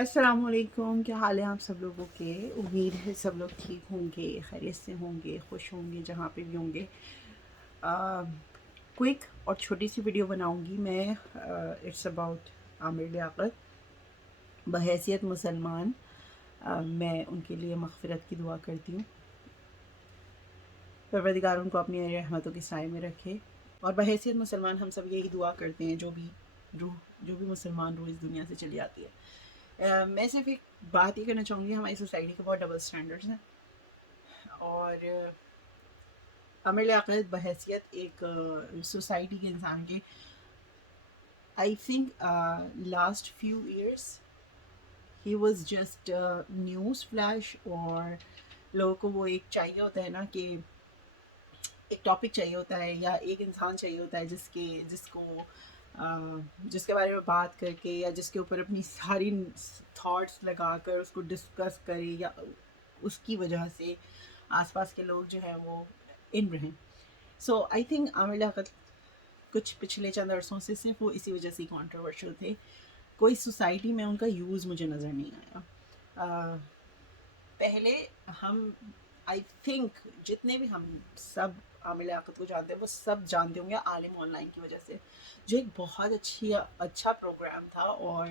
السلام علیکم، کیا حال ہے آپ سب لوگوں کے؟ امید ہے سب لوگ ٹھیک ہوں گے، خیریت سے ہوں گے، خوش ہوں گے جہاں پہ بھی ہوں گے۔ کوئک اور چھوٹی سی ویڈیو بناؤں گی میں۔ It's about Aamir Liaquat. بحیثیت مسلمان میں ان کے لیے مغفرت کی دعا کرتی ہوں، پروردگار ان کو اپنی رحمتوں کے سائے میں رکھے۔ اور بحیثیت مسلمان ہم سب یہی دعا کرتے ہیں، جو بھی مسلمان روح اس دنیا سے چلی جاتی ہے۔ میں صرف ایک بات یہ کرنا چاہوں گی، ہماری سوسائٹی کے بہت ڈبل سٹینڈرڈز ہیں، اور عامر لیاقت بحیثیت ایک سوسائٹی کے انسان کے، I think last few years he was just news flash, اور لوگوں کو وہ ایک چاہیے ہوتا ہے نا کہ ایک ٹاپک چاہیے ہوتا ہے یا ایک انسان چاہیے ہوتا ہے جس کے بارے میں بات کر کے یا جس کے اوپر اپنی ساری تھاٹس لگا کر اس کو ڈسکس کرے، یا اس کی وجہ سے آس پاس کے لوگ جو ہیں وہ ان رہیں۔ سو آئی تھنک عامر لیاقت کچھ پچھلے چند عرصوں سے صرف وہ اسی وجہ سے کانٹروورشل تھے، کوئی سوسائٹی میں ان کا یوز مجھے نظر نہیں آیا۔ پہلے ہم آئی تھنک جتنے بھی ہم سب عامر لیاقت کو جانتے ہیں وہ سب جانتے ہوں گے عالم آن لائن کی وجہ سے، جو ایک بہت اچھا پروگرام تھا، اور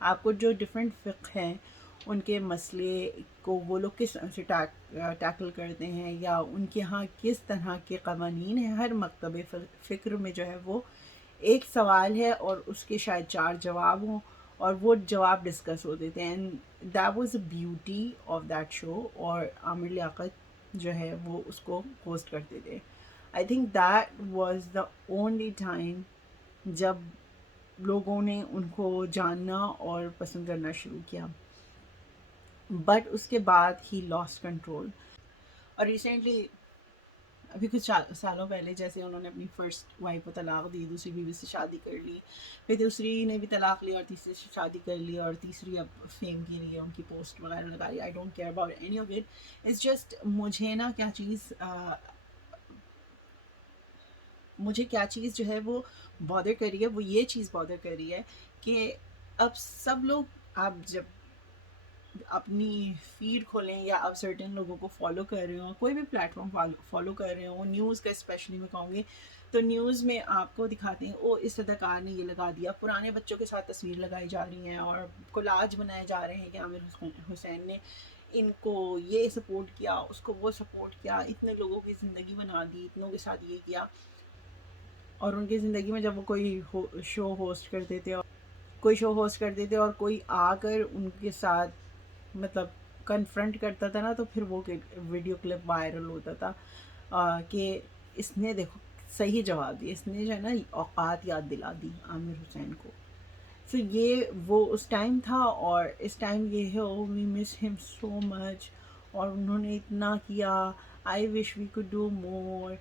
آپ کو جو ڈفرینٹ فقہ ہیں ان کے مسئلے کو وہ لوگ کس طرح سے ٹیکل کرتے ہیں، یا ان کے ہاں کس طرح کے قوانین ہیں، ہر مکتب فکر میں جو ہے وہ ایک سوال ہے اور اس کے شاید 4 جواب ہوں، اور وہ جواب ڈسکس ہوتے تھے، and that was a beauty of that show. اور عامر لیاقت جو ہے وہ اس کو ہوسٹ کرتے تھے۔ I think that was the only time جب لوگوں نے ان کو جاننا اور پسند کرنا شروع کیا، بٹ اس کے بعد ہی لاسٹ کنٹرول۔ اور ریسنٹلی ابھی کچھ سالوں پہلے جیسے انہوں نے اپنی فرسٹ وائف کو طلاق دی، دوسری بیوی سے شادی کر لی، پھر دوسری نے بھی طلاق لی اور تیسری سے شادی کر لی، اور تیسری اب فیم کے لیے ان کی پوسٹ وغیرہ لگا لی۔ I don't care about any of it, it's just مجھے کیا چیز جو ہے وہ بادر کر رہی ہے، وہ یہ چیز بادر کر رہی ہے کہ اب سب لوگ، آپ جب اپنی فیڈ کھولیں یا آپ سرٹن لوگوں کو فالو کر رہے ہوں، کوئی بھی پلیٹ فارم فالو کر رہے ہوں، نیوز کا اسپیشلی میں کہوں گی، تو نیوز میں آپ کو دکھاتے ہیں او اس اداکار نے یہ لگا دیا، پرانے بچوں کے ساتھ تصویر لگائی جا رہی ہیں اور کولاج بنائے جا رہے ہیں کہ عامر حسین نے ان کو یہ سپورٹ کیا، اس کو وہ سپورٹ کیا، اتنے لوگوں کی زندگی بنا دی، اتنوں کے ساتھ یہ کیا۔ اور ان کی زندگی میں جب وہ کوئی شو ہوسٹ کرتے تھے اور کوئی آ کر ان کے ساتھ مطلب کنفرنٹ کرتا تھا نا، تو پھر وہ ویڈیو کلپ وائرل ہوتا تھا کہ اس نے دیکھو صحیح جواب دیا، اس نے جو ہے نا اوقات یاد دلا دی عامر حسین کو۔ سو یہ وہ اس ٹائم تھا، اور اس ٹائم یہ ہے او وی مس ہم سو مچ، اور انہوں نے اتنا کیا، I wish we could do more.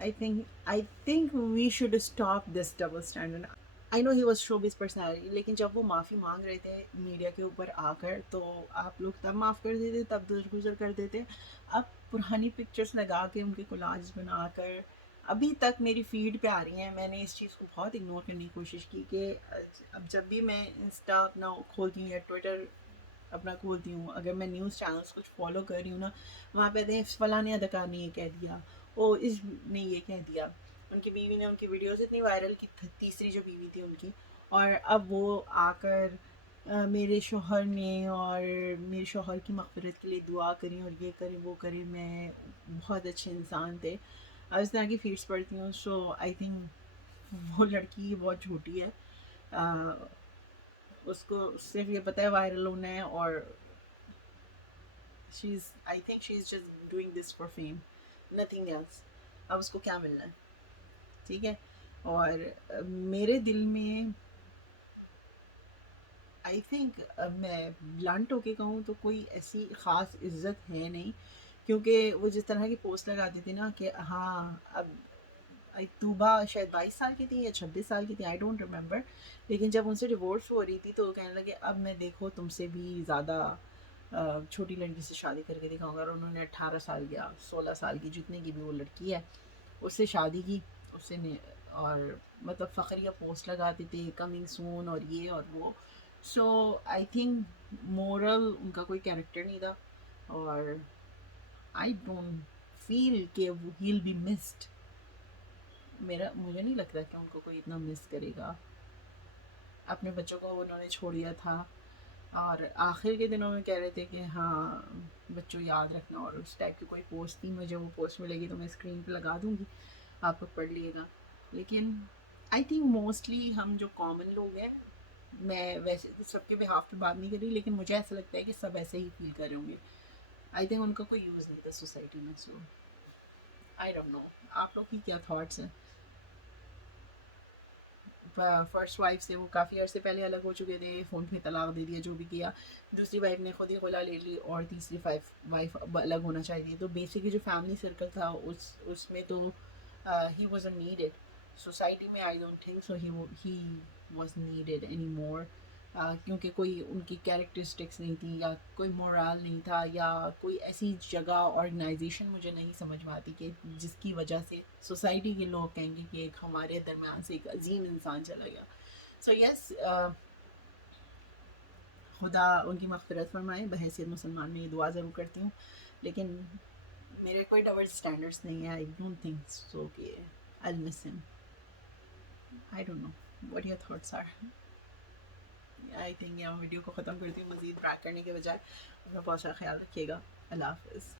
I think we should stop this double standard. I know he was showbiz personality، لیکن جب وہ معافی مانگ رہے تھے میڈیا کے اوپر آ کر، تو آپ لوگ تب معاف کر دیتے، تب درگزر کر دیتے۔ اب پرانی پکچرز لگا کے ان کے کولاج بنا کر ابھی تک میری فیڈ پہ آ رہی ہیں۔ میں نے اس چیز کو بہت اگنور کرنے کی کوشش کی کہ اب جب بھی میں انسٹا اپنا کھولتی ہوں یا ٹویٹر اپنا کھولتی ہوں، اگر میں نیوز چینلس کچھ فالو کر رہی ہوں نا، وہاں پہ ہیں فلاں اداکار نے یہ کہہ دیا، او اس نے یہ کہہ دیا، ان کی بیوی نے ان کی ویڈیوز اتنی وائرل کی، تیسری جو بیوی تھی ان کی، اور اب وہ آ کر میرے شوہر نے اور میرے شوہر کی مغفرت کے لیے دعا کریں اور یہ کریں وہ کریں، میں بہت اچھے انسان تھے۔ اب اس طرح کی فیڈس پڑھتی ہوں، سو آئی تھنک وہ لڑکی بہت جھوٹی ہے، اس کو صرف یہ پتہ ہے وائرل ہونا ہے، اور I think she's just doing this for fame, nothing else۔ اب اس کو کیا ملنا ہے؟ ٹھیک ہے۔ اور میرے دل میں آئی تھنک میں بلنٹ ہو کے کہوں تو کوئی ایسی خاص عزت ہے نہیں، کیونکہ وہ جس طرح کی پوسٹ لگاتی تھی نا کہ ہاں اب طوبہ شاید 22 سال کی تھی یا 26 سال کی تھی، آئی ڈونٹ ریمبر، لیکن جب ان سے ڈیورس ہو رہی تھی تو وہ کہنے لگے اب میں دیکھو تم سے بھی زیادہ چھوٹی لڑکی سے شادی کر کے دکھاؤں گا، اور انہوں نے 18 سال یا 16 سال کی جتنے کی بھی وہ لڑکی ہے اس سے شادی کی، اس سے اور مطلب فخریہ پوسٹ لگاتے تھے کمنگ سون اور یہ اور وہ۔ سو آئی تھنک مورل ان کا کوئی کیریکٹر نہیں تھا، اور آئی ڈونٹ فیل کہ ہیل بی مسڈ. مجھے نہیں لگتا کہ ان کو کوئی اتنا مس کرے گا. اپنے بچوں کو انہوں نے چھوڑ دیا تھا، اور آخر کے دنوں میں کہہ رہے تھے کہ ہاں بچوں یاد رکھنا، اور اس ٹائپ کی کوئی پوسٹ تھی، مجھے وہ پوسٹ ملے گی تو میں اسکرین پہ لگا دوں گی، آپ لوگ پڑھ لیے گا. لیکن آئی تھنک موسٹلی ہم جو کامن لوگ ہیں، میں ویسے تو سب کے بہاف پہ بات نہیں کر رہی، لیکن مجھے ایسا لگتا ہے کہ سب ایسے ہی فیل کر رہے ہوں گے. آئی تھنک ان کا کوئی یوز نہیں تھا سوسائٹی میں. سو آئی ڈونٹ نو آپ لوگ کی کیا تھاٹس ہیں. فرسٹ وائف سے وہ کافی عرصے پہلے الگ ہو چکے تھے، فون پہ طلاق دے دیا جو بھی کیا. دوسری وائف نے خود ہی خلا لے لی، اور تیسری وائف اب الگ ہونا چاہیے. تو بیسکلی جو فیملی سرکل تھا اس میں تو ہی واز اے نیڈیڈ. سوسائٹی میں I don't think so he was needed any more, کیونکہ کوئی ان کی کیریکٹرسٹکس نہیں تھی، یا کوئی مورال نہیں تھا، یا کوئی ایسی جگہ آرگنائزیشن مجھے نہیں سمجھ میں آتی کہ جس کی وجہ سے سوسائٹی کے لوگ کہیں گے کہ ایک ہمارے درمیان سے ایک عظیم انسان چلا گیا. سو یس، خدا ان کی مغفرت فرمائے. بحیثیت مسلمان میں یہ دعا ضرور کرتی ہوں، لیکن میرے کوئی ڈبل اسٹینڈرڈس نہیں ہے. آئی ڈونٹ تھنک سو کہ آئی مس ہم. I don't know what your thoughts are. I think یہاں ویڈیو کو ختم کرتی ہوں مزید بریک کرنے کے بجائے. اپنا بہت سارا خیال رکھیے گا. اللہ حافظ.